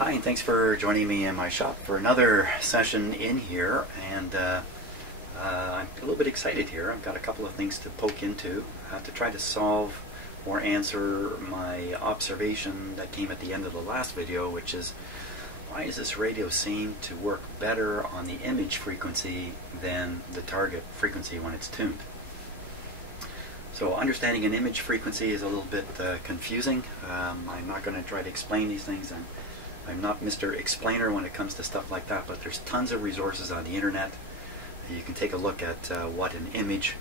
Hi, and thanks for joining me in my shop for another session in here. And I'm a little bit excited here. I've got a couple of things to poke into to try to solve or answer my observation that came at the end of the last video, which is, why does this radio seem to work better on the image frequency than the target frequency when it's tuned? So understanding an image frequency is a little bit confusing. I'm not going to try to explain these things. I'm not Mr. Explainer when it comes to stuff like that, but there's tons of resources on the internet. You can take a look at what an image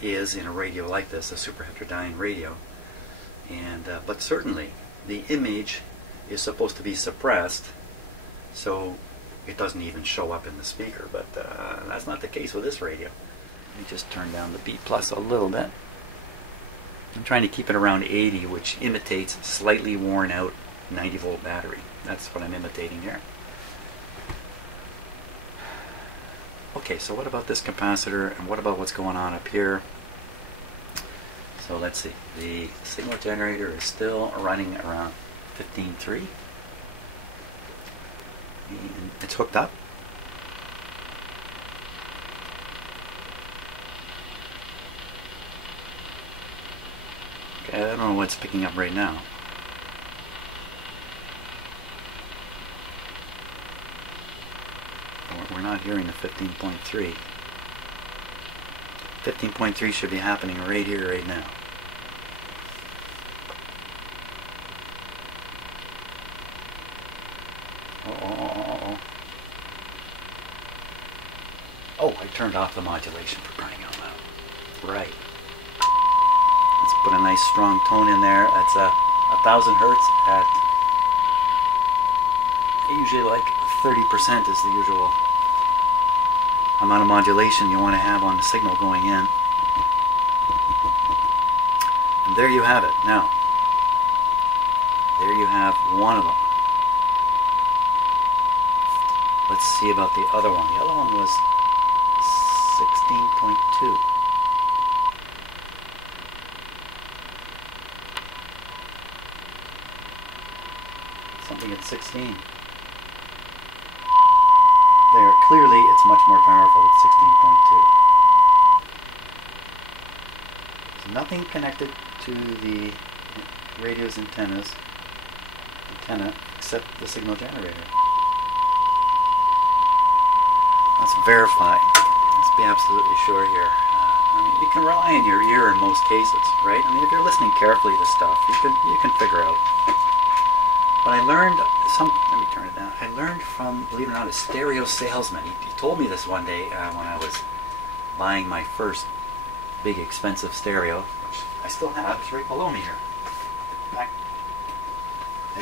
is in a radio like this, a super heterodyne radio. And but certainly the image is supposed to be suppressed, so it doesn't even show up in the speaker. But that's not the case with this radio. Let me just turn down the B plus a little bit. I'm trying to keep it around 80, which imitates slightly worn out 90 volt battery. That's what I'm imitating here. Okay, so what about this capacitor, and what about what's going on up here? So let's see. The signal generator is still running around 15.3. And it's hooked up. Okay, I don't know what's picking up right now. We're not hearing the 15.3. 15.3 should be happening right here, right now. Oh, I turned off the modulation, for crying out loud. Right. Let's put a nice strong tone in there. That's 1,000 hertz at, usually like 30% is the usual amount of modulation you want to have on the signal going in. And there you have it. Now, there you have one of them. Let's see about the other one. The other one was 16.2. Something at 16. There, clearly it's much more powerful at 16.2. There's nothing connected to the radio's antenna except the signal generator. Let's verify. Let's be absolutely sure here. I mean, you can rely on your ear in most cases, right? I mean, if you're listening carefully to stuff, you can figure out. But I learned let me turn it down. I learned from, believe it or not, a stereo salesman. He told me this one day when I was buying my first big expensive stereo, which I still have. It's right below me here. I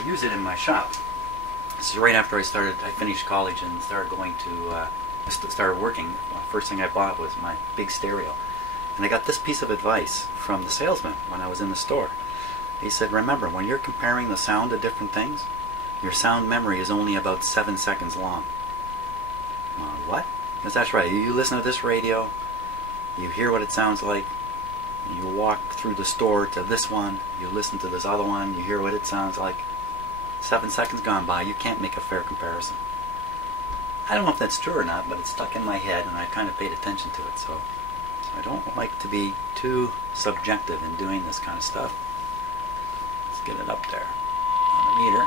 use it in my shop. This is right after I finished college and started going to, started working. The first thing I bought was my big stereo. And I got this piece of advice from the salesman when I was in the store. He said, remember, when you're comparing the sound of different things, your sound memory is only about 7 seconds long. What? Because that's right. You listen to this radio, you hear what it sounds like, you walk through the store to this one, you listen to this other one, you hear what it sounds like. 7 seconds gone by, you can't make a fair comparison. I don't know if that's true or not, but it's stuck in my head and I kind of paid attention to it. So I don't like to be too subjective in doing this kind of stuff. Let's get it up there on the meter.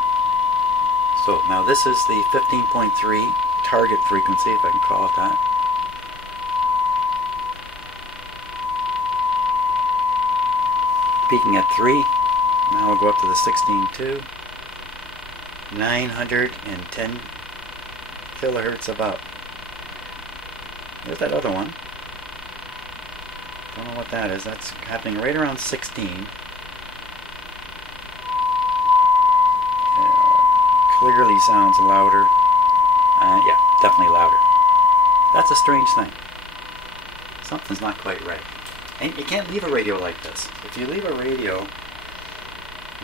So now this is the 15.3 target frequency, if I can call it that. Peaking at 3. Now we'll go up to the 16.2. 910 kilohertz about. There's that other one. Don't know what that is. That's happening right around 16. Clearly sounds louder. Yeah, definitely louder. That's a strange thing. Something's not quite right. And you can't leave a radio like this. If you leave a radio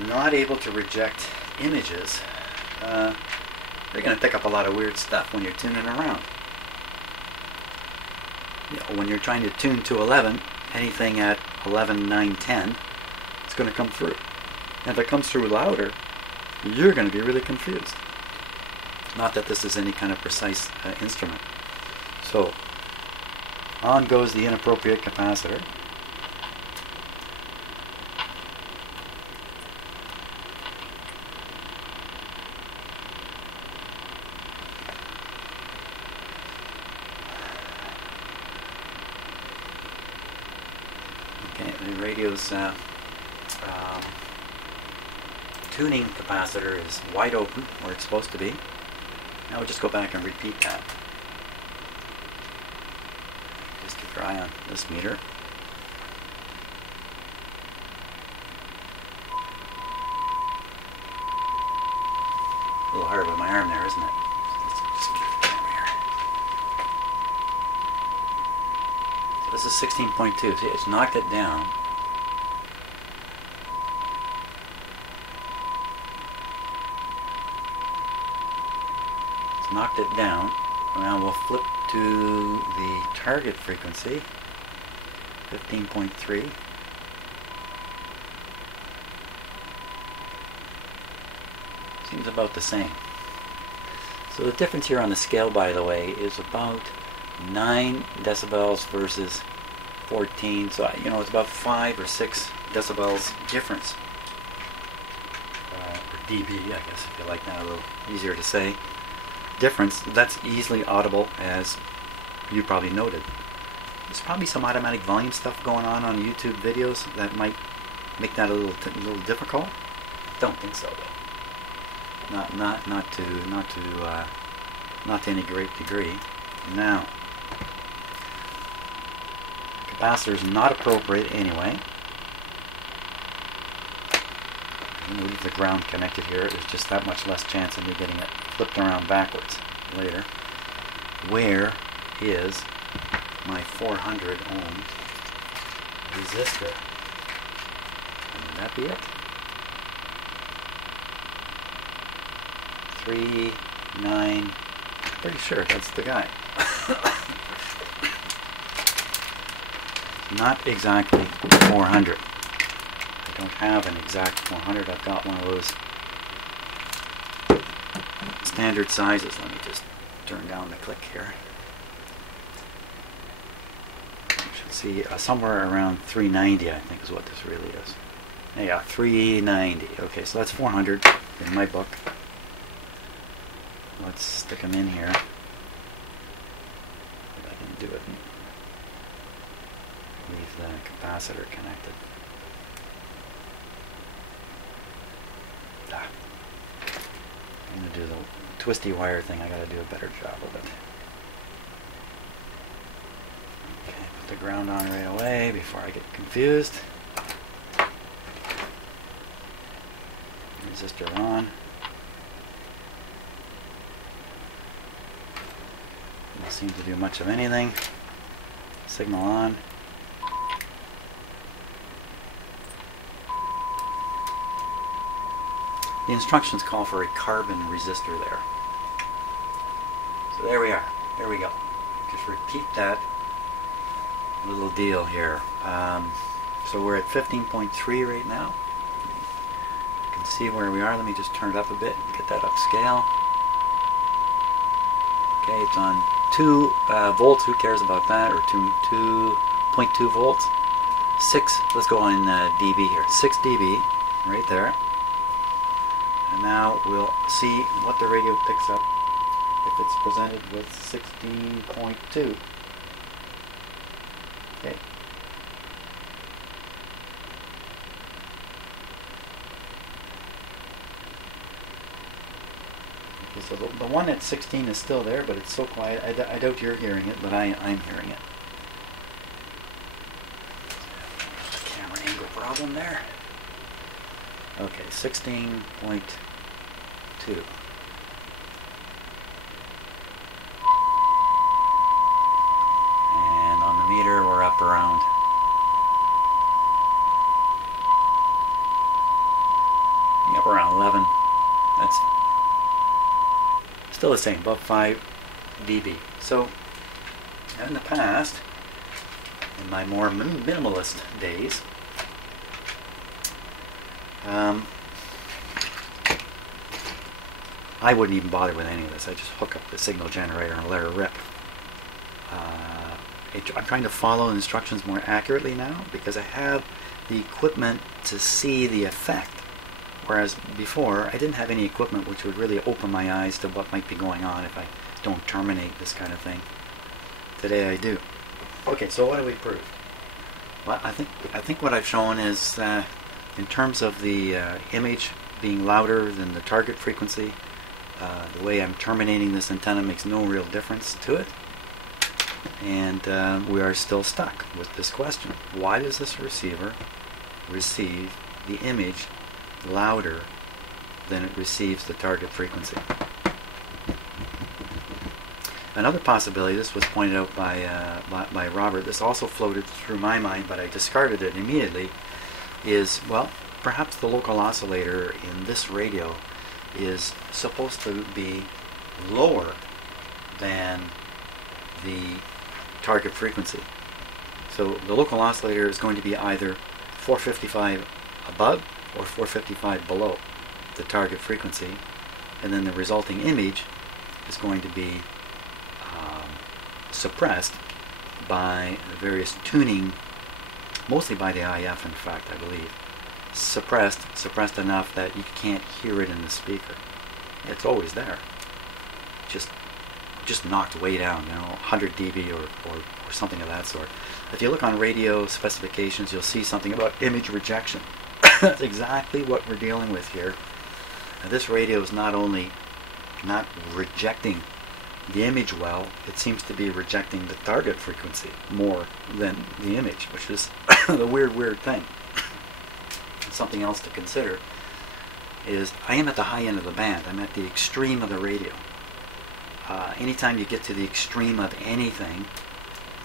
not able to reject images, you're going to pick up a lot of weird stuff when you're tuning around. You know, when you're trying to tune to 11, anything at 11, 9, 10, it's going to come through. And if it comes through louder, you're going to be really confused. Not that this is any kind of precise instrument. So, on goes the inappropriate capacitor. Okay, the radio's tuning capacitor is wide open where it's supposed to be. Now we'll just go back and repeat that. Just keep your eye on this meter. A little hard with my arm there, isn't it? Let's just keep the camera here. So this is 16.2. See, it's knocked it down. Knocked it down. Now we'll flip to the target frequency, 15.3. Seems about the same. So the difference here on the scale, by the way, is about 9 decibels versus 14. So, you know, it's about 5 or 6 decibels difference. Or dB, I guess, if you like that, a little easier to say. Difference that's easily audible, as you probably noted. There's probably some automatic volume stuff going on YouTube videos that might make that a little difficult. Don't think so though. Not to any great degree. Now, capacitor is not appropriate anyway. I'm going to leave the ground connected here. There's just that much less chance of me getting it flipped around backwards later. Where is my 400 ohm resistor? And would that be it? 3, 9, pretty sure that's the guy. Not exactly 400. I don't have an exact 400. I've got one of those standard sizes. Let me just turn down the click here. You should see somewhere around 390, I think, is what this really is. Yeah, 390. Okay, so that's 400 in my book. Let's stick them in here. If I can do it and leave the capacitor connected. I'm going to do the twisty wire thing. I got to do a better job of it. Okay, put the ground on right away before I get confused. Resistor on. Doesn't seem to do much of anything. Signal on. The instructions call for a carbon resistor there. So there we are. There we go. Just repeat that little deal here. So we're at 15.3 right now. You can see where we are. Let me just turn it up a bit and get that upscale. Okay, it's on 2 volts. Who cares about that? Or 2.2 volts. 6. Let's go on dB here. 6 dB right there. And now we'll see what the radio picks up if it's presented with 16.2. Okay. Okay, so the one at 16 is still there, but it's so quiet. I doubt you're hearing it, but I'm hearing it. There's a camera angle problem there. Okay, 16.2. And on the meter, we're up around up around 11. That's still the same, about 5 dB. So, in the past, in my more minimalist days, I wouldn't even bother with any of this. I just hook up the signal generator and let her rip. I'm trying to follow the instructions more accurately now because I have the equipment to see the effect. Whereas before, I didn't have any equipment which would really open my eyes to what might be going on if I don't terminate this kind of thing. Today I do. Okay, so what have we proved? Well, I think what I've shown is in terms of the image being louder than the target frequency, the way I'm terminating this antenna makes no real difference to it. And we are still stuck with this question. Why does this receiver receive the image louder than it receives the target frequency? Another possibility, this was pointed out by Robert, this also floated through my mind, but I discarded it immediately, is, well, perhaps the local oscillator in this radio is supposed to be lower than the target frequency. So the local oscillator is going to be either 455 above or 455 below the target frequency, and then the resulting image is going to be suppressed by various tuning, mostly by the IF, in fact, I believe. Suppressed enough that you can't hear it in the speaker. It's always there, just knocked way down, 100 dB or something of that sort. If you look on radio specifications, you'll see something about image rejection. That's exactly what we're dealing with here. Now, this radio is not only not rejecting the image well, it seems to be rejecting the target frequency more than the image, which is the weird thing. Something else to consider is I am at the high end of the band. I'm at the extreme of the radio. Anytime you get to the extreme of anything,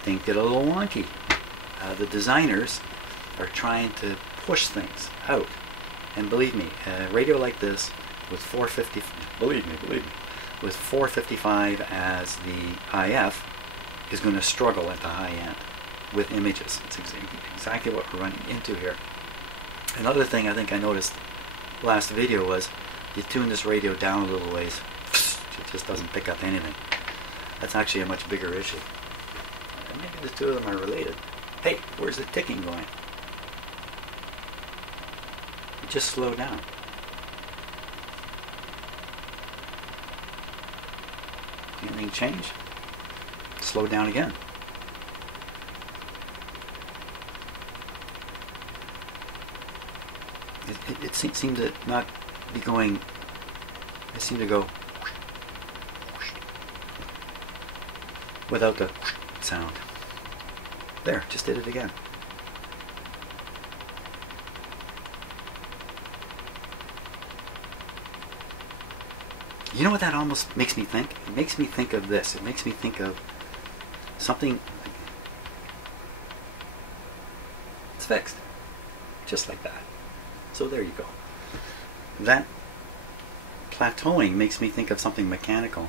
things get a little wonky. The designers are trying to push things out. And believe me, a radio like this with 450, believe me, with 455 as the IF is going to struggle at the high end with images. It's exactly what we're running into here. Another thing I think I noticed last video was you tune this radio down a little ways, it just doesn't pick up anything. That's actually a much bigger issue. Maybe the two of them are related. Hey, where's the ticking going? It just slowed down. Anything change? Slow down again. It seemed to not be going. It seemed to go without the sound. There, just did it again. You know what that almost makes me think? It makes me think of this. It makes me think of something. It's fixed. Just like that. So there you go. That plateauing makes me think of something mechanical.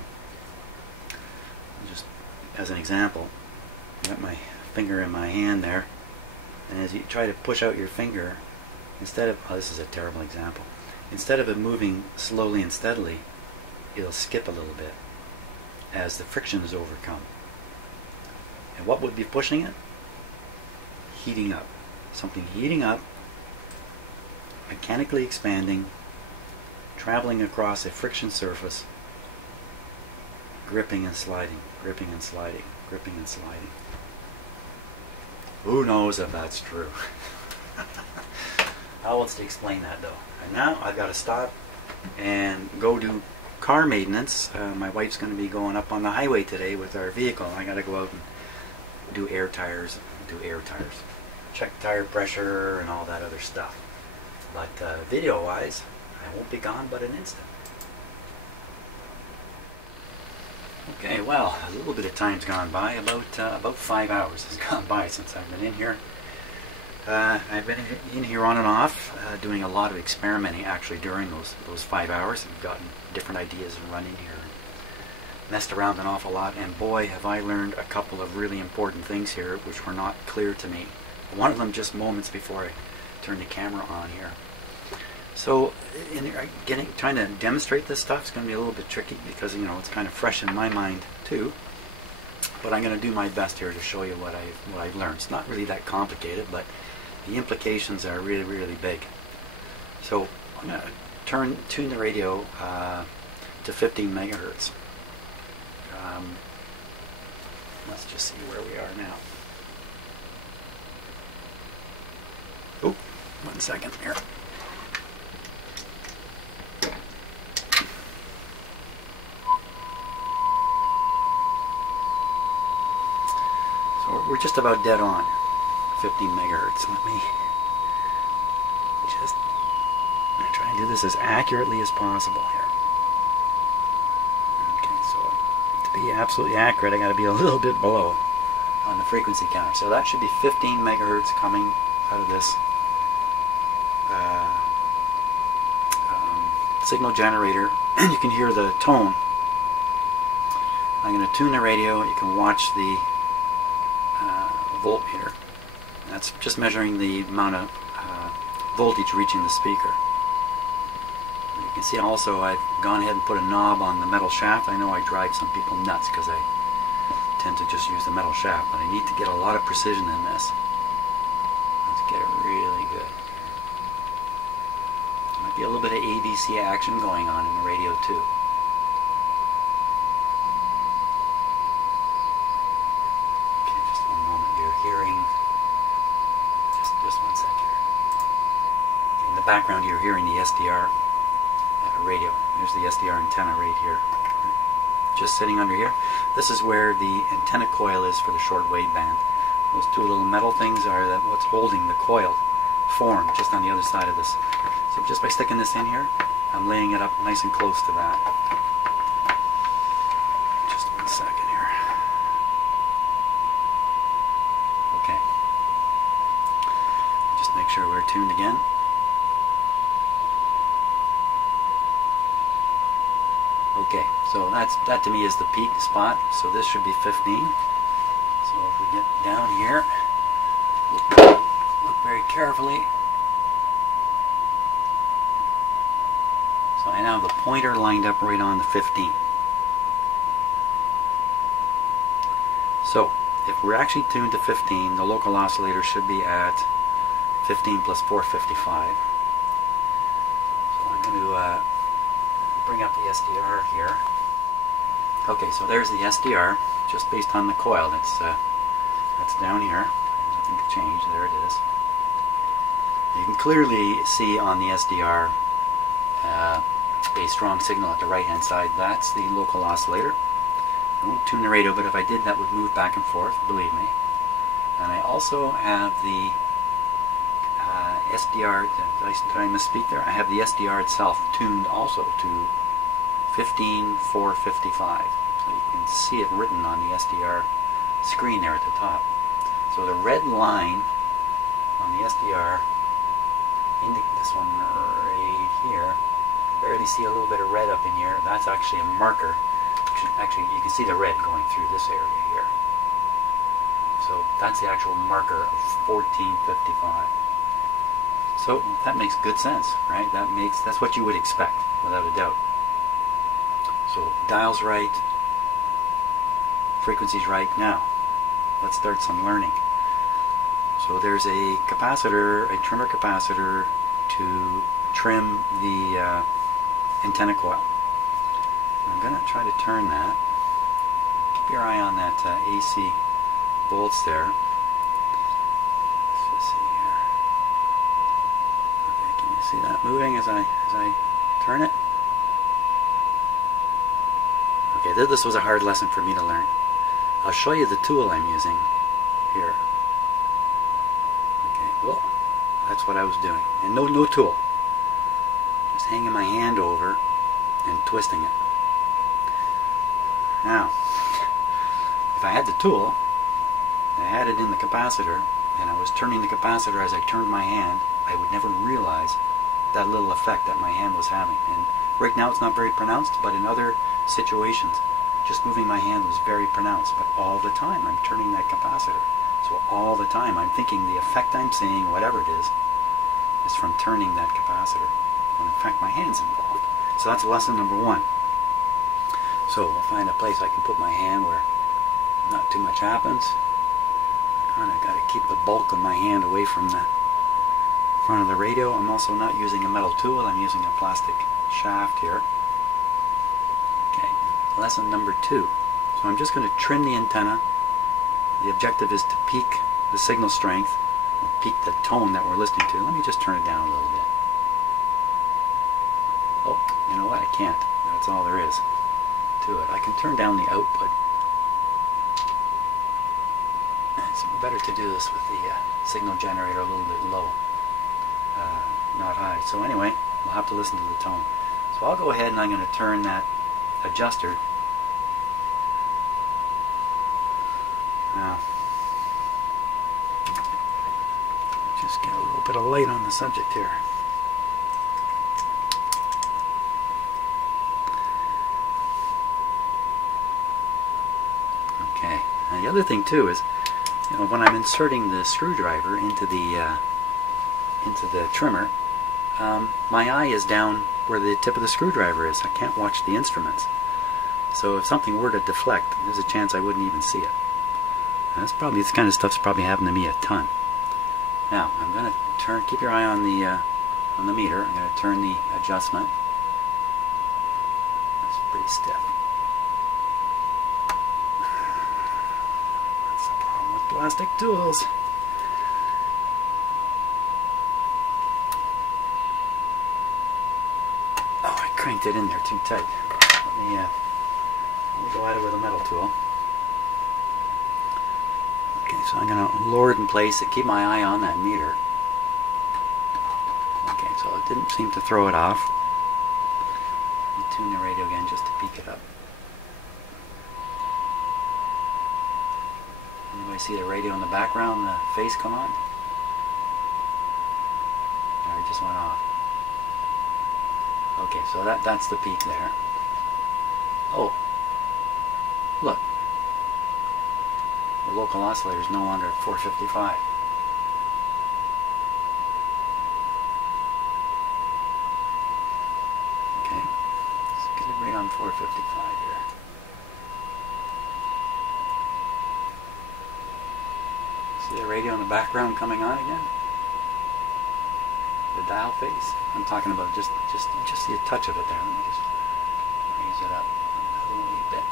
Just as an example, I got my finger in my hand there, and as you try to push out your finger, instead of, oh, this is a terrible example, instead of it moving slowly and steadily, it'll skip a little bit as the friction is overcome. And what would be pushing it? Heating up. Something heating up, mechanically expanding, traveling across a friction surface, gripping and sliding, gripping and sliding, gripping and sliding. Who knows if that's true? How else to explain that though? And now I've got to stop and go do car maintenance. My wife's going to be going up on the highway today with our vehicle. I got to go out and do air tires, check tire pressure and all that other stuff. But video wise, I won't be gone but an instant. Okay, well, a little bit of time's gone by. About 5 hours has gone by since I've been in here. I've been in here on and off, doing a lot of experimenting actually during those 5 hours. I've gotten different ideas and run in here and messed around an awful lot, and boy have I learned a couple of really important things here which were not clear to me. One of them just moments before I turned the camera on here. So trying to demonstrate this stuff is going to be a little bit tricky because, you know, it's kind of fresh in my mind too. But I'm going to do my best here to show you what I've learned. It's not really that complicated, but the implications are really, really big. So I'm going to tune the radio to 15 megahertz. Let's just see where we are now. Oh, 1 second here. So we're just about dead on 15 megahertz. Let me just try and do this as accurately as possible here. Okay, so to be absolutely accurate, I got to be a little bit below on the frequency counter. So that should be 15 megahertz coming out of this signal generator. You can hear the tone. I'm going to tune the radio. You can watch the voltmeter. That's just measuring the amount of voltage reaching the speaker. You can see also I've gone ahead and put a knob on the metal shaft. I know I drive some people nuts because I tend to just use the metal shaft, but I need to get a lot of precision in this. Let's get it really good. There might be a little bit of ADC action going on in the radio too. Okay, just one moment. You're hearing, just 1 second here. In the background you're hearing the SDR radio. There's the SDR antenna right here. Just sitting under here. This is where the antenna coil is for the shortwave band. Those two little metal things are what's holding the coil form just on the other side of this. So just by sticking this in here, I'm laying it up nice and close to that. Just 1 second here. Okay. Just make sure we're tuned again. Okay, so that to me is the peak spot. So this should be 15. So if we get down here, look very carefully. So I now have the pointer lined up right on the 15. So if we're actually tuned to 15, the local oscillator should be at 15 plus 455. So I'm going to bring up the SDR here. Okay, so there's the SDR, just based on the coil. That's down here. Nothing to change. There it is. You can clearly see on the SDR a strong signal at the right-hand side. That's the local oscillator. I won't tune the radio, but if I did, that would move back and forth, believe me. And I also have the SDR, did I misspeak there? I have the SDR itself tuned also to 15455. So you can see it written on the SDR screen there at the top. So the red line on the SDR, this one right here, barely see a little bit of red up in here. That's actually a marker. Actually, you can see the red going through this area here. So that's the actual marker of 1455. So that makes good sense, right? That's what you would expect, without a doubt. So dial's right, frequency's right. Now, let's start some learning. So there's a capacitor, a trimmer capacitor to trim the antenna coil. I'm going to try to turn that. Keep your eye on that AC volts there. Let's just see here. Okay, can you see that moving as I turn it? Okay, this was a hard lesson for me to learn. I'll show you the tool I'm using here. Okay, well, that's what I was doing. And no tool. Just hanging my hand over and twisting it. Now, if I had the tool, I had it in the capacitor, and I was turning the capacitor as I turned my hand, I would never realize that little effect that my hand was having. And right now it's not very pronounced, but in other situations, just moving my hand was very pronounced. But all the time I'm turning that capacitor. So all the time I'm thinking the effect I'm seeing, whatever it is from turning that capacitor. fact, my hand's involved. So that's lesson number 1. So I'll find a place I can put my hand where not too much happens. Kind of got to keep the bulk of my hand away from the front of the radio. I'm also not using a metal tool. I'm using a plastic shaft here. Okay, lesson number 2. So I'm just going to trim the antenna. The objective is to peak the signal strength, or peak the tone that we're listening to. Let me just turn it down a little bit. Oh, you know what? I can't. That's all there is to it. I can turn down the output. It's better to do this with the signal generator a little bit low, not high. So anyway, we'll have to listen to the tone. So I'll go ahead and I'm going to turn that adjuster. Now, just get a little bit of light on the subject here. Okay. And the other thing too is, you know, when I'm inserting the screwdriver into the trimmer, my eye is down where the tip of the screwdriver is. I can't watch the instruments. So if something were to deflect, there's a chance I wouldn't even see it. And that's probably, this kind of stuff's probably happened to me a ton. Now I'm going to turn. Keep your eye on the meter. I'm going to turn the adjustment. That's pretty stiff. That's the problem with plastic tools. Oh, I cranked it in there too tight. Let me go at it with a metal tool. Okay, so I'm going to lower it in place and keep my eye on that meter. Okay, so it didn't seem to throw it off. Let me tune the radio again just to peak it up. Anybody see the radio in the background, the face come on? No, it just went off. Okay, so that's the peak there. Oh, look. The local oscillator is no longer at 455. Okay, let's get it right on 455 here. See the radio in the background coming on again? The dial face? I'm talking about just the touch of it there. Let me just raise it up a little bit.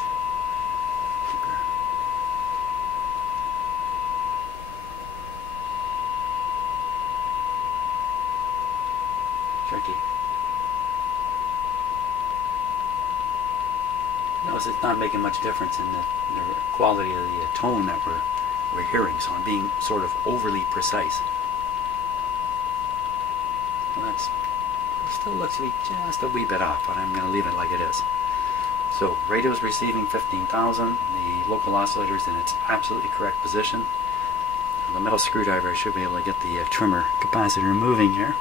Tricky. Notice it's not making much difference in the quality of the tone that we're hearing, so I'm being sort of overly precise. Well, that's still looks to be just a wee bit off, but I'm going to leave it like it is. So radio is receiving 15,000. The local oscillator is in its absolutely correct position. The metal screwdriver should be able to get the trimmer capacitor moving here.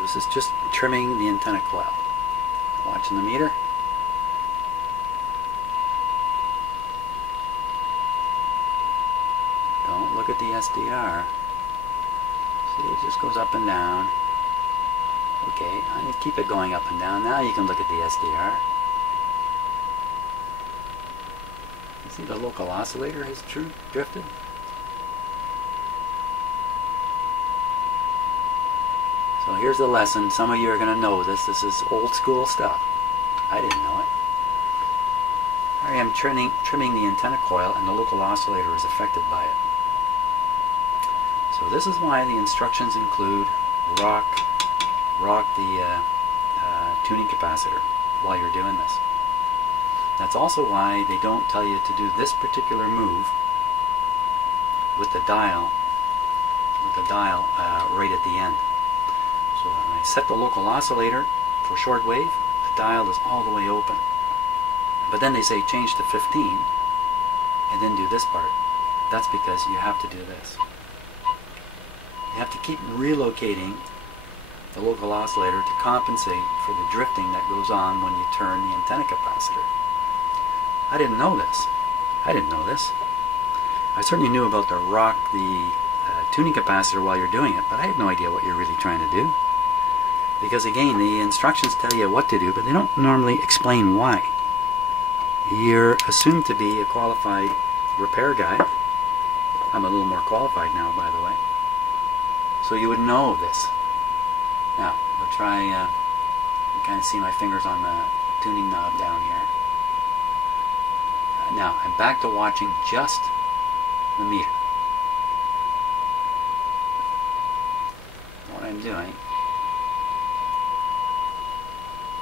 This is just trimming the antenna coil. Watching the meter. Don't look at the SDR. See, it just goes up and down. Okay, I need to keep it going up and down. Now you can look at the SDR. You see the local oscillator has drifted? So here's the lesson. Some of you are going to know this. This is old school stuff. I didn't know it. I am trimming the antenna coil, and the local oscillator is affected by it. So this is why the instructions include rock the tuning capacitor while you're doing this. That's also why they don't tell you to do this particular move with the dial right at the end. So when I set the local oscillator for shortwave, the dial is all the way open. But then they say change to 15 and then do this part. That's because you have to do this. You have to keep relocating the local oscillator to compensate for the drifting that goes on when you turn the antenna capacitor. I didn't know this. I certainly knew about the rock, the tuning capacitor while you're doing it, but I had no idea what you're really trying to do. Because again, the instructions tell you what to do, but they don't normally explain why. You're assumed to be a qualified repair guy. I'm a little more qualified now, by the way. So you would know this. Now, we'll try, you kind of see my fingers on the tuning knob down here. Now, I'm back to watching just the meter. What I'm doing,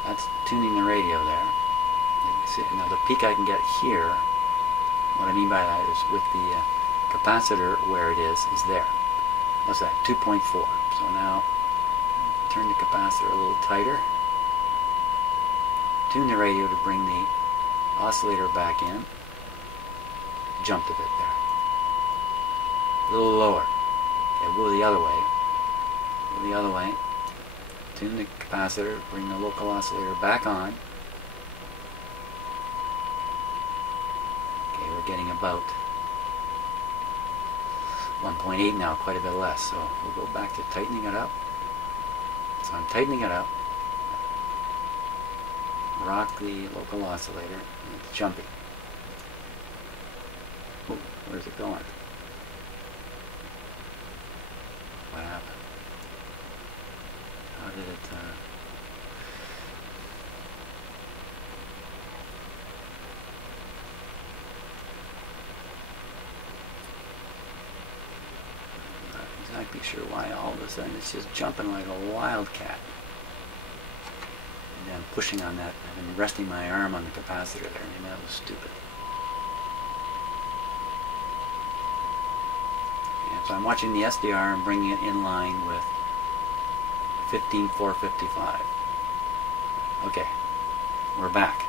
that's tuning the radio there. See, now the peak I can get here, what I mean by that is with the capacitor where it is there. What's that? 2.4. So now, turn the capacitor a little tighter. Tune the radio to bring the oscillator back in. Jumped a bit there. A little lower. Okay, go the other way. Go the other way. Tune the capacitor, bring the local oscillator back on. Okay, we're getting about 1.8 now, quite a bit less. So we'll go back to tightening it up. So I'm tightening it up. Rock the local oscillator, and it's jumping. Ooh, where's it going? What happened? How did it... Not exactly sure why all of a sudden it's just jumping like a wildcat. And then pushing on that. I've been resting my arm on the capacitor there. Maybe that was stupid. And so I'm watching the SDR and bringing it in line with 15455. Okay, we're back.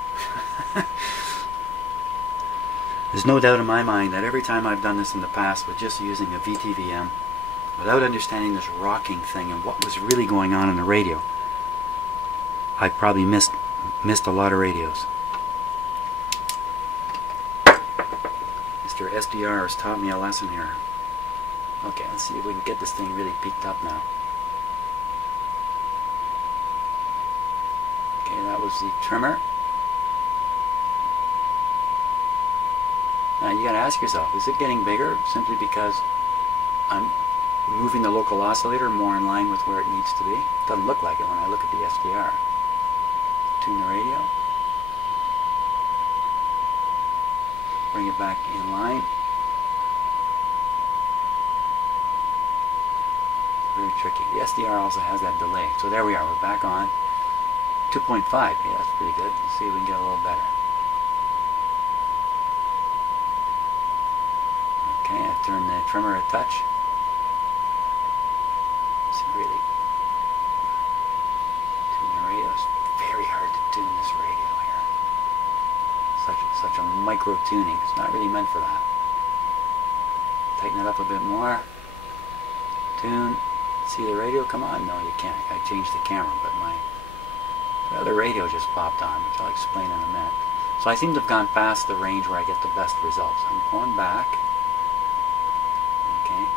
There's no doubt in my mind that every time I've done this in the past with just using a VTVM, without understanding this rocking thing and what was really going on in the radio, I probably missed a lot of radios. Mr. SDR has taught me a lesson here. Okay, let's see if we can get this thing really peaked up now. Okay, that was the trimmer. Now you gotta ask yourself, is it getting bigger simply because I'm moving the local oscillator more in line with where it needs to be? It doesn't look like it when I look at the SDR. Tune the radio. Bring it back in line. Very tricky. The SDR also has that delay. So there we are. We're back on 2.5. Yeah, that's pretty good. Let's see if we can get a little better. Okay, I turn the trimmer a touch. See, really. Tune the radio. It's very hard to tune this radio here. Such a micro tuning. It's not really meant for that. Tighten it up a bit more. Tune. See the radio come on? No, you can't. I changed the camera, but the other radio just popped on, which I'll explain in a minute. So I seem to have gone past the range where I get the best results. I'm going back. Okay.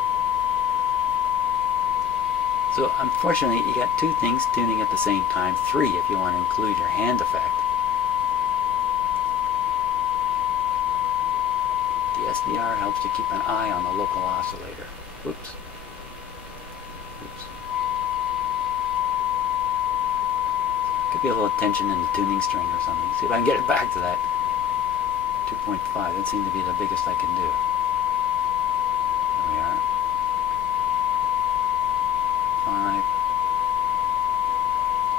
So unfortunately, you got two things tuning at the same time. Three if you want to include your hand effect. The SDR helps to keep an eye on the local oscillator. Oops. Oops. Could be a little tension in the tuning string or something. See if I can get it back to that 2.5. That seemed to be the biggest I can do. There we are.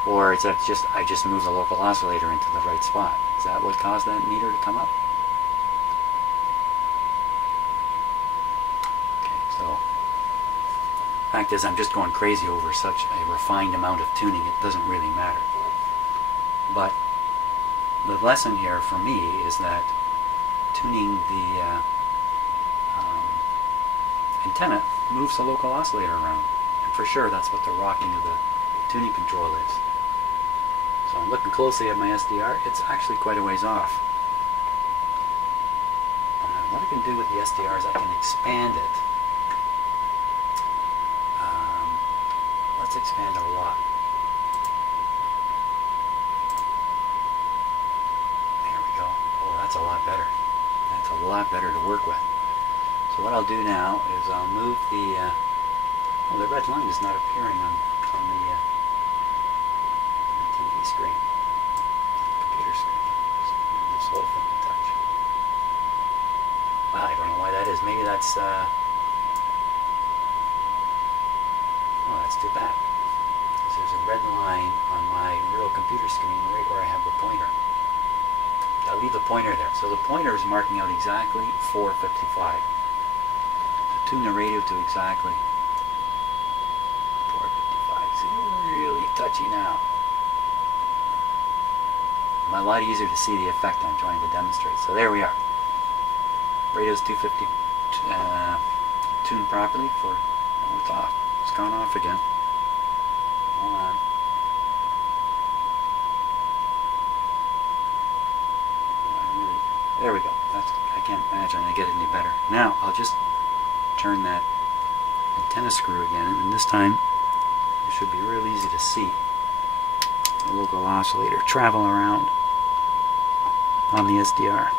5. Or it's that I just moved the local oscillator into the right spot. Is that what caused that meter to come up? Fact is, I'm just going crazy over such a refined amount of tuning, it doesn't really matter. But the lesson here for me is that tuning the antenna moves the local oscillator around. And for sure, that's what the rocking of the tuning control is. So I'm looking closely at my SDR. It's actually quite a ways off. What I can do with the SDR is I can expand it. Let's expand it a lot. There we go. Oh, that's a lot better. That's a lot better to work with. So what I'll do now is I'll move the well, the red line is not appearing on the TV screen, computer screen. This whole thing to touch. Well, I don't know why that is. Maybe that's oh, that's too bad. Because there's a red line on my real computer screen right where I have the pointer. I'll leave the pointer there. So the pointer is marking out exactly 455. So tune the radio to exactly 455. It's really touchy now. It's a lot easier to see the effect I'm trying to demonstrate. So there we are. Radio's 250 tuned properly for, oh, it's off. It's gone off again. Hold on. There we go. I can't imagine I get any better. Now I'll just turn that antenna screw again, and this time it should be real easy to see the local oscillator travel around on the SDR.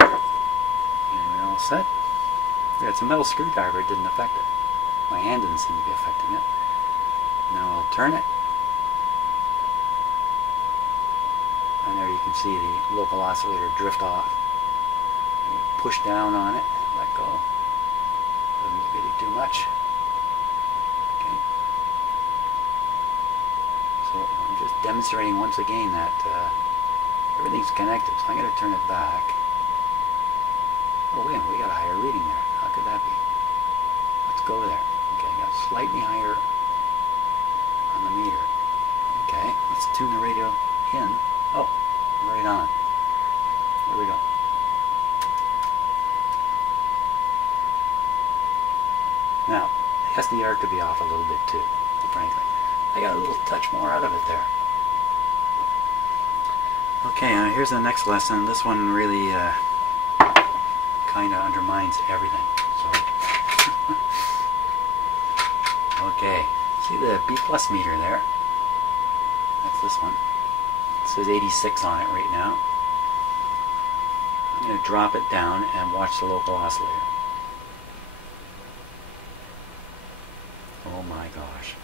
And we're all set. Yeah, it's a metal screwdriver. It didn't affect it. My hand didn't seem to be affecting it. Now I'll turn it. And there you can see the local oscillator drift off. You push down on it, let go. Doesn't really do much. Okay. So I'm just demonstrating once again that everything's connected. So I'm going to turn it back. Oh wait, we got a higher reading there. How could that be? Let's go there. Okay, got slightly higher on the meter. Okay, let's tune the radio in. Oh, right on. There we go. Now, the SDR could be off a little bit too, frankly. I got a little touch more out of it there. Okay, here's the next lesson. This one really kind of undermines everything. So, okay, see the B plus meter there? That's this one. It says 86 on it right now. I'm going to drop it down and watch the local oscillator. Oh my gosh.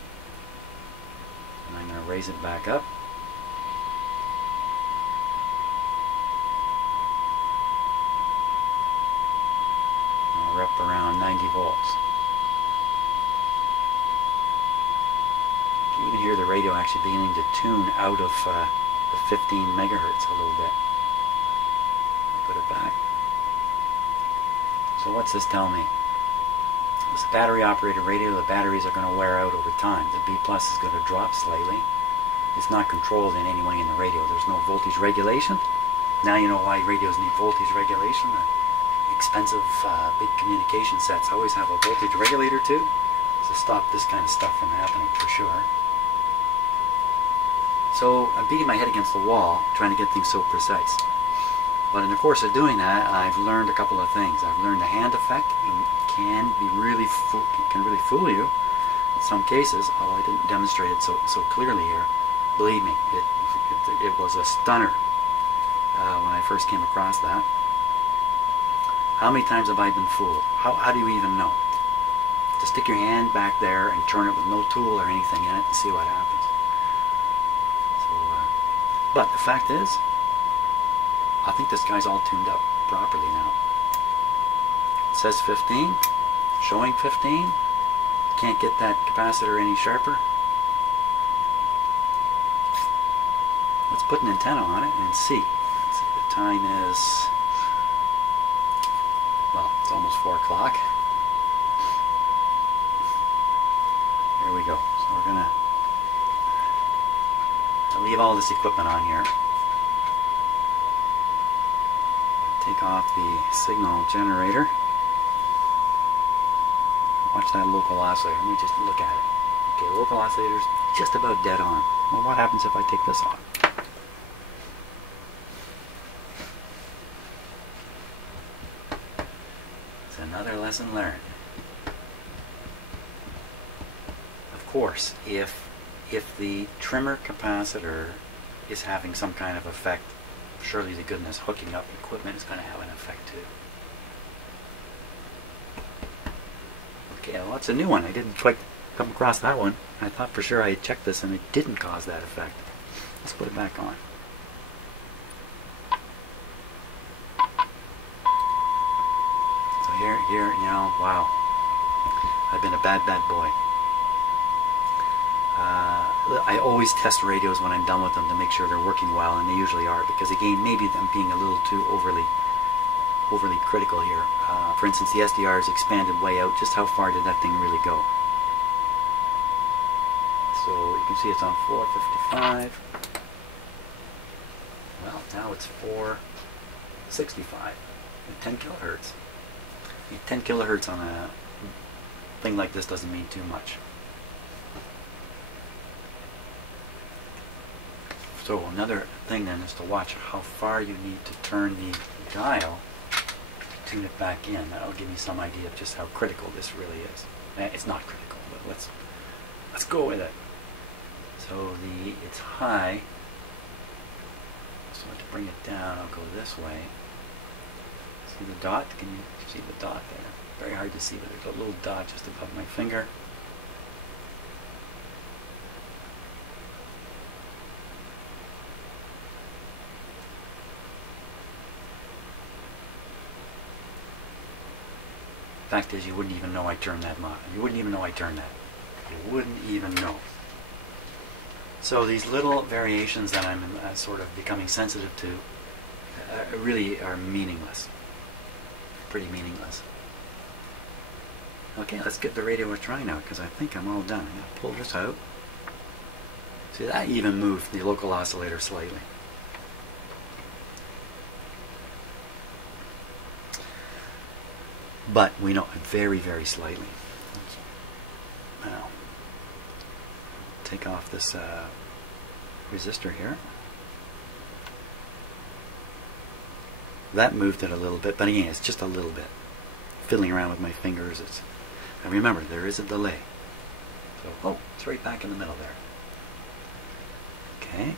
And I'm going to raise it back up. And we're up around 90 volts. You can even hear the radio actually beginning to tune out of the 15 megahertz a little bit. Put it back. So what's this tell me? This battery operated radio, the batteries are going to wear out over time. The B plus is going to drop slightly. It's not controlled in any way in the radio. There's no voltage regulation. Now you know why radios need voltage regulation. The expensive big communication sets always have a voltage regulator too, to stop this kind of stuff from happening for sure. So I'm beating my head against the wall trying to get things so precise. But in the course of doing that, I've learned a couple of things. I've learned the hand effect can really fool you in some cases, although I didn't demonstrate it so clearly here. Believe me, it was a stunner when I first came across that. How many times have I been fooled? How do you even know? To stick your hand back there and turn it with no tool or anything in it and see what happens. So, but the fact is, I think this guy's all tuned up properly now. It says 15, showing 15. Can't get that capacitor any sharper. Let's put an antenna on it and see. Let's see, the time is, well, it's almost 4 o'clock. Here we go. So we're going to leave all this equipment on here. Take off the signal generator. Watch that local oscillator. Let me just look at it. Okay, local oscillator's just about dead on. Well, what happens if I take this off? lesson learned. Of course, if the trimmer capacitor is having some kind of effect, surely to goodness hooking up equipment is going to have an effect too. Okay, well, that's a new one. I didn't quite come across that one. I thought for sure I had checked this and it didn't cause that effect. Let's put it back on. So here, you know, wow. I've been a bad boy. I always test radios when I'm done with them to make sure they're working well, and they usually are, because again, maybe I'm being a little too overly critical here. For instance, the SDR is expanded way out. Just how far did that thing really go? So you can see it's on 455. Well, now it's 465 at 10 kilohertz. 10 kilohertz on a thing like this doesn't mean too much. So another thing then is to watch how far you need to turn the dial to tune it back in. That'll give me some idea of just how critical this really is. It's not critical, but let's go with it. So it's high. So to bring it down, I'll go this way. See the dot? Can you see the dot there? Very hard to see, but there's a little dot just above my finger. Fact is, you wouldn't even know I turned that. You wouldn't even know I turned that. You wouldn't even know. So these little variations that I'm sort of becoming sensitive to really are meaningless. Pretty meaningless. Okay, let's give the radio a try now, because I think I'm all done. I'm going to pull this out. See, that even moved the local oscillator slightly. But we know very, very slightly. Now, take off this resistor here. That moved it a little bit, but again, it's just a little bit. Fiddling around with my fingers. And remember, there is a delay. So, oh, it's right back in the middle there. Okay.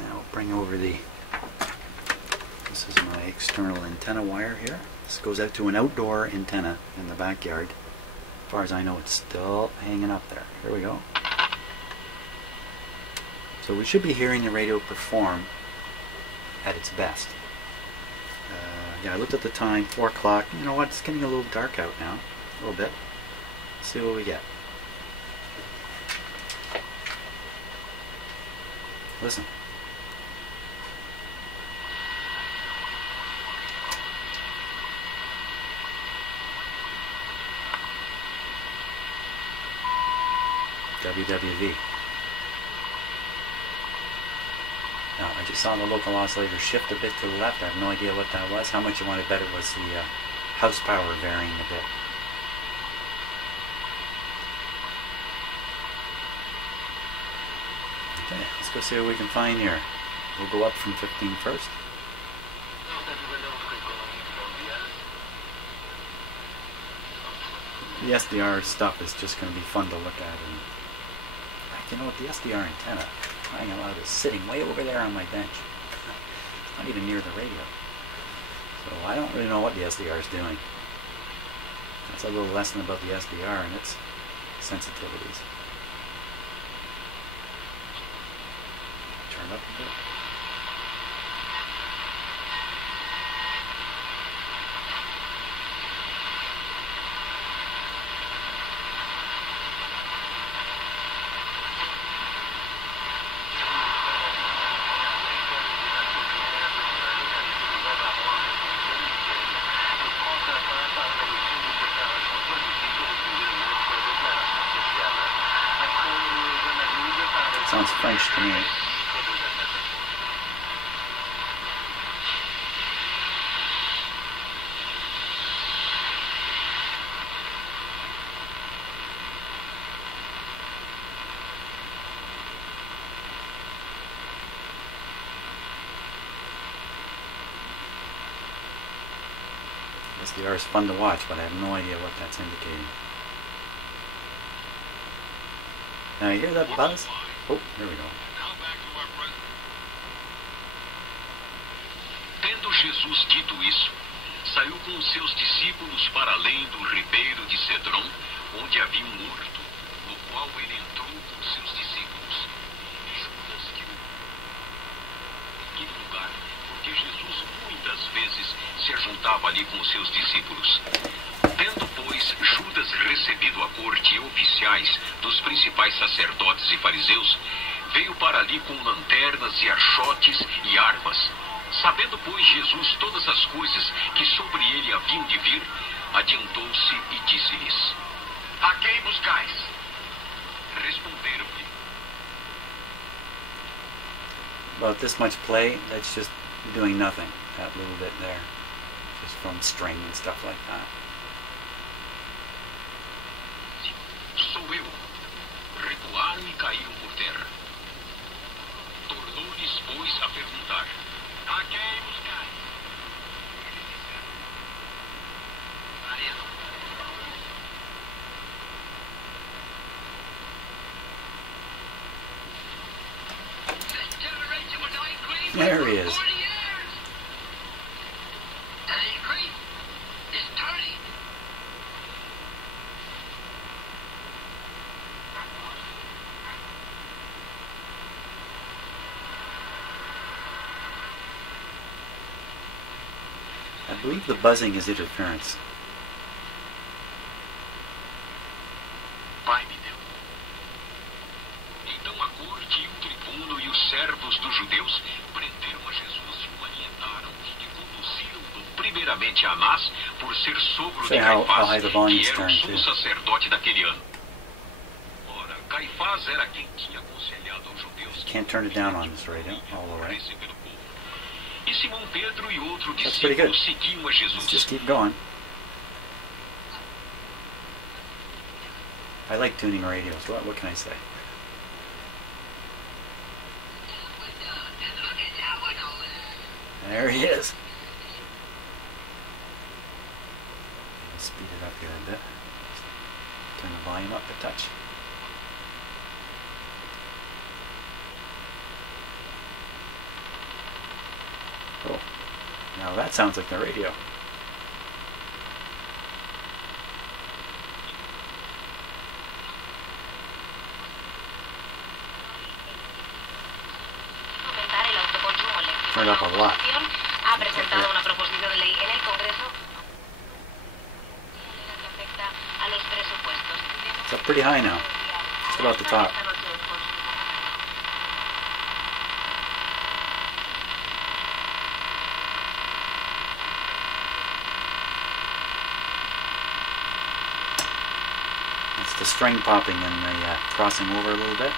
Now bring over this is my external antenna wire here. This goes out to an outdoor antenna in the backyard. As far as I know, it's still hanging up there. Here we go. So we should be hearing the radio perform at its best. Yeah, I looked at the time, 4 o'clock. You know what? It's getting a little dark out now. A little bit. Let's see what we get. Listen. WWV. Now, I just saw the local oscillator shift a bit to the left. I have no idea what that was. How much you want to bet it was the house power varying a bit. Okay, let's go see what we can find here. We'll go up from 15 first. The SDR stuff is just going to be fun to look at. And you know what, the SDR antenna, crying out loud, is sitting way over there on my bench. It's not even near the radio. So I don't really know what the SDR is doing. That's a little lesson about the SDR and its sensitivities. Turn up a bit. Sounds French to me. SDR is fun to watch, but I have no idea what that's indicating. Now you hear that buzz? Oh, there we go. Tendo Jesus dito isso, saiu com seus discípulos para além do ribeiro de Cedron, onde havia um horto, no qual ele entrou com seus discípulos. Judas que naquele lugar, porque Jesus muitas vezes se ajuntava ali com seus discípulos. Tendo, pois, Judas recebido a corte e oficiais dos principais sacerdotes e fariseus, veio para ali com lanternas e achotes e armas. Sabendo, pois, Jesus todas as coisas que sobre ele haviam de vir, adiantou-se e disse-lhes: A quem buscais? Responderam-lhe. About this much play, that's just doing nothing. That little bit there. Just from string and stuff like that. Sou eu. Recuaram e caíram por terra. Tornou-lhes, pois, a perguntar: A quem buscais? There he is. I believe the buzzing is interference. Pai me deu. Então a corte e o tribuno e os servos dos judeus prenderam a Jesus e o alientaram e conduziram-no primeiramente a Anás por ser sogro de Caifás, que era o sumo sacerdote daquele ano. Ora, Caifás era quem tinha aconselhado aos judeus. Can't turn it down on this radio all the way. E Simão Pedro e outro discípulo seguiam a Jesus. Let's just keep going. I like tuning radios. What can I say? There he is. Speed it up here a bit. Turn the volume up a touch. Cool. Now that sounds like the radio. Turn it up a lot. Ha presentado una proposición de ley en el Congreso que afecta a los presupuestos. It's up pretty high now. It's about the top. It's the string popping and the crossing over a little bit.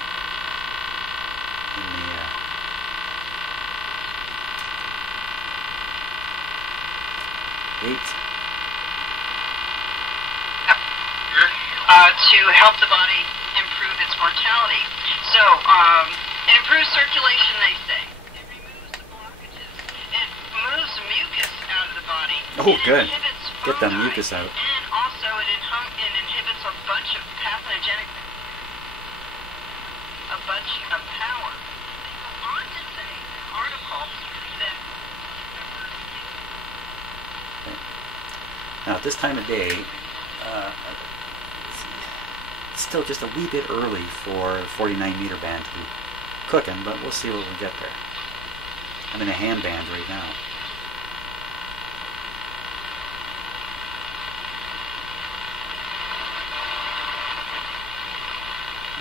In the to help the body improve its mortality. So, it improves circulation, they say. It removes the blockages. It moves mucus out of the body. Oh, good. Get that fungi, mucus out. And also it inhibits a bunch of pathogenic, a bunch of power. They go on to say, articles that... Now at this time of day, it's still just a wee bit early for 49 meter band to be cooking, but we'll see what we get there. I'm in a ham band right now.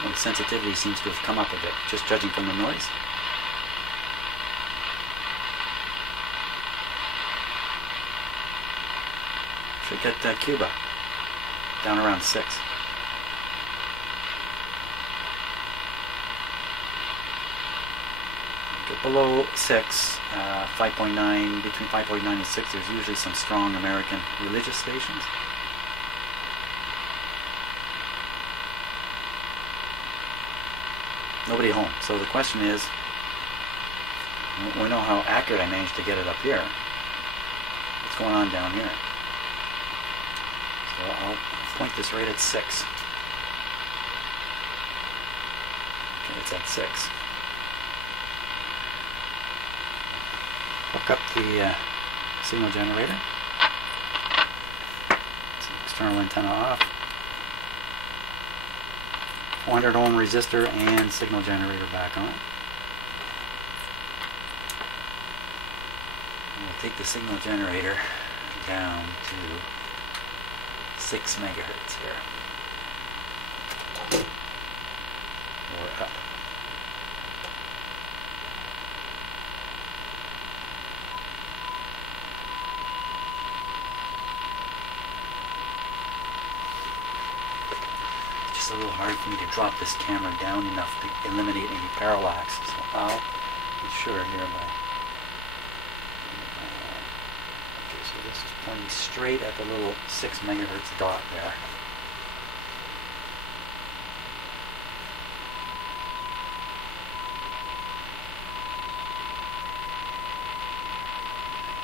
Well, the sensitivity seems to have come up a bit, just judging from the noise. Should get Cuba down around 6. Get below 6, 5.9, between 5.9 and 6, there's usually some strong American religious stations. Nobody home. So the question is, we know how accurate I managed to get it up here. What's going on down here? So I'll point this right at 6. Okay, it's at 6. Hook up the signal generator. External antenna off. 400 ohm resistor and signal generator back on. And we'll take the signal generator down to 6 megahertz here. Or up. A little hard for me to drop this camera down enough to eliminate any parallax, so I'll be sure here by okay, so this is pointing straight at the little 6 megahertz dot there.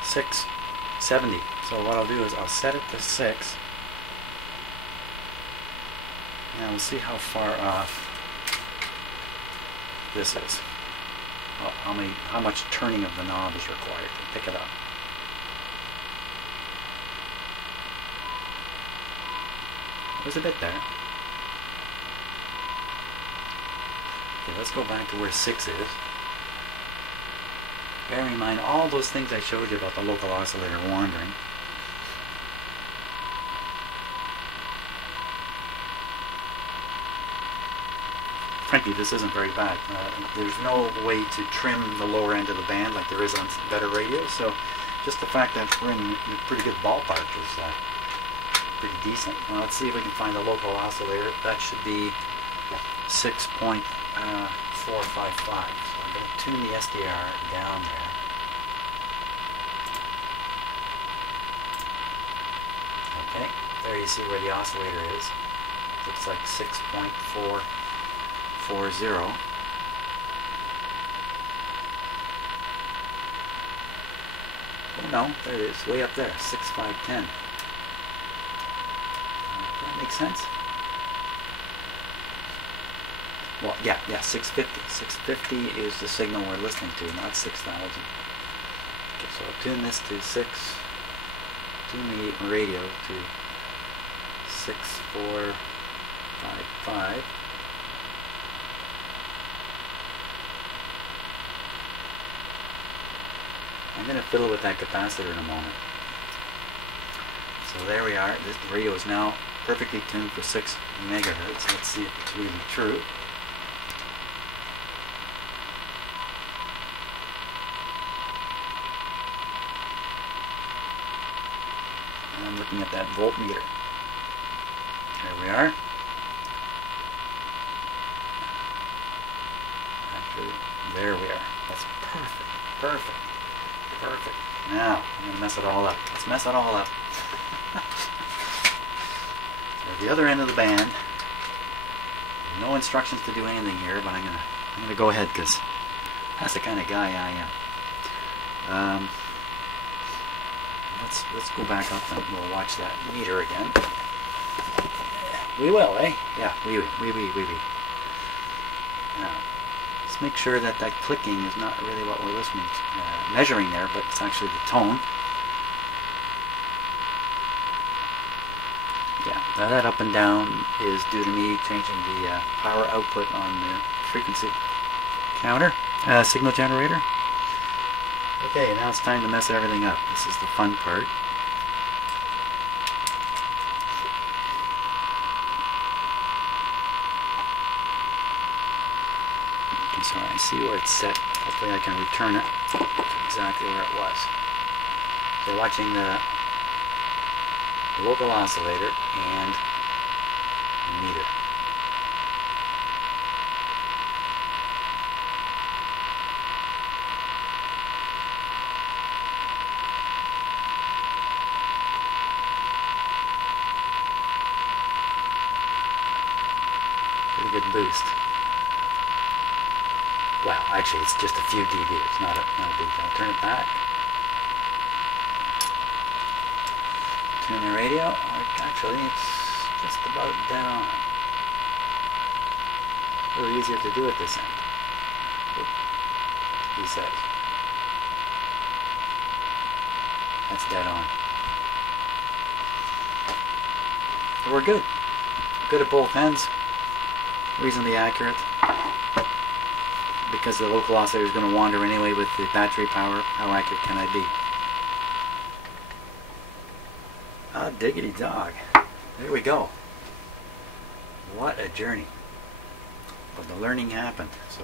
$670. So what I'll do is I'll set it to 6. Now we'll see how far off this is. How much turning of the knob is required to pick it up. There's a bit there. Okay, let's go back to where 6 is. Bearing in mind all those things I showed you about the local oscillator wandering. Frankly, this isn't very bad. There's no way to trim the lower end of the band like there is on better radios, so just the fact that we're in a pretty good ballpark is pretty decent. Now let's see if we can find the local oscillator. That should be 6.455. So I'm going to tune the SDR down there. Okay, there you see where the oscillator is. Looks like 6.440. Oh no, there it is, way up there, 6510. That makes sense? Well, yeah, 650. 650 is the signal we're listening to, not 6000. Okay, so I'll tune this to tune the radio to 6455. I'm going to fiddle with that capacitor in a moment. So there we are. This radio is now perfectly tuned for 6 megahertz. Let's see if it's really true. And I'm looking at that voltmeter. There we are. Actually, there we are. That's perfect. Perfect. Perfect. Now, I'm going to mess it all up. Let's mess it all up. So at the other end of the band, no instructions to do anything here, but I'm gonna go ahead because that's the kind of guy I am. Let's go back up and we'll watch that meter again. We will, eh? Yeah, we. Now, let's make sure that that clicking is not really what we're listening to, measuring there, but it's actually the tone. Yeah, that up and down is due to me changing the power output on the frequency counter, signal generator. Okay, now it's time to mess everything up. This is the fun part. So I see where it's set. Hopefully I can return it to exactly where it was. So you're watching the local oscillator and the meter. Pretty good boost. Well, actually, it's just a few dB. It's not a big deal. Turn it back. Tune the radio. Actually, it's just about dead on. A little easier to do at this end. He says. That's dead on. So we're good. Good at both ends. Reasonably accurate. Because the local oscillator is going to wander anyway with the battery power, how accurate can I be? Ah, diggity dog. There we go. What a journey. But the learning happened. So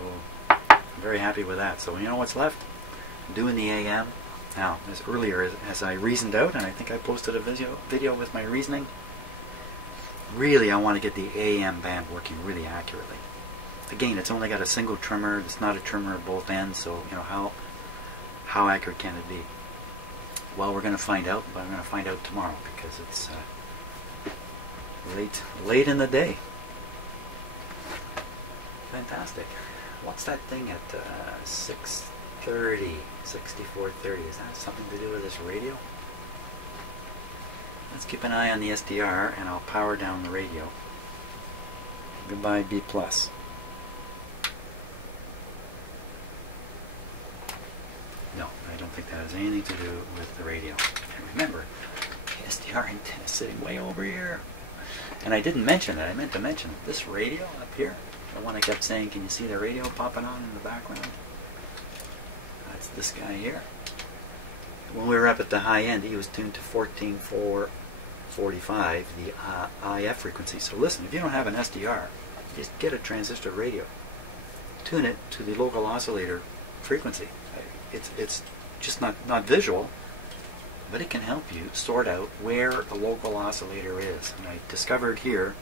I'm very happy with that. So you know what's left? Doing the AM. Now, as earlier as I reasoned out, and I think I posted a video with my reasoning, really I want to get the AM band working really accurately. Again, it's only got a single trimmer. It's not a trimmer at both ends, so you know how accurate can it be? Well, we're going to find out, but I'm going to find out tomorrow because it's late in the day. Fantastic. What's that thing at 6:30, 6430? Is that something to do with this radio? Let's keep an eye on the SDR, and I'll power down the radio. Goodbye, B+. No, I don't think that has anything to do with the radio. And remember, the SDR antenna is sitting way over here. And I didn't mention that. I meant to mention this radio up here. The one I kept saying, can you see the radio popping on in the background? That's this guy here. When we were up at the high end, he was tuned to 14445, the IF frequency. So listen, if you don't have an SDR, just get a transistor radio. Tune it to the local oscillator frequency. It's just not visual, but it can help you sort out where the local oscillator is. And I discovered here,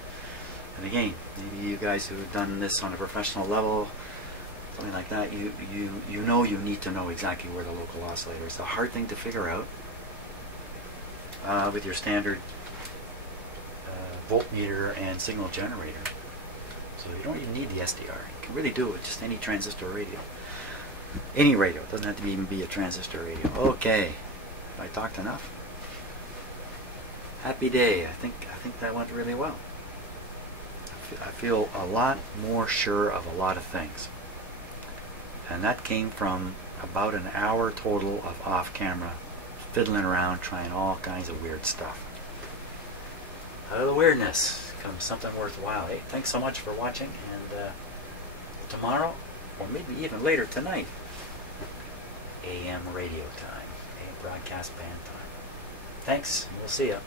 and again, maybe you guys who have done this on a professional level, something like that, you know you need to know exactly where the local oscillator is. It's a hard thing to figure out with your standard voltmeter and signal generator. So you don't even need the SDR. You can really do it with just any transistor radio. Any radio. It doesn't have to even be a transistor radio. Okay. Have I talked enough? Happy day. I think that went really well. I feel a lot more sure of a lot of things. And that came from about an hour total of off-camera fiddling around trying all kinds of weird stuff. Out of the weirdness comes something worthwhile. Hey, thanks so much for watching, and tomorrow, or maybe even later tonight, AM radio time, AM broadcast band time. Thanks, we'll see ya.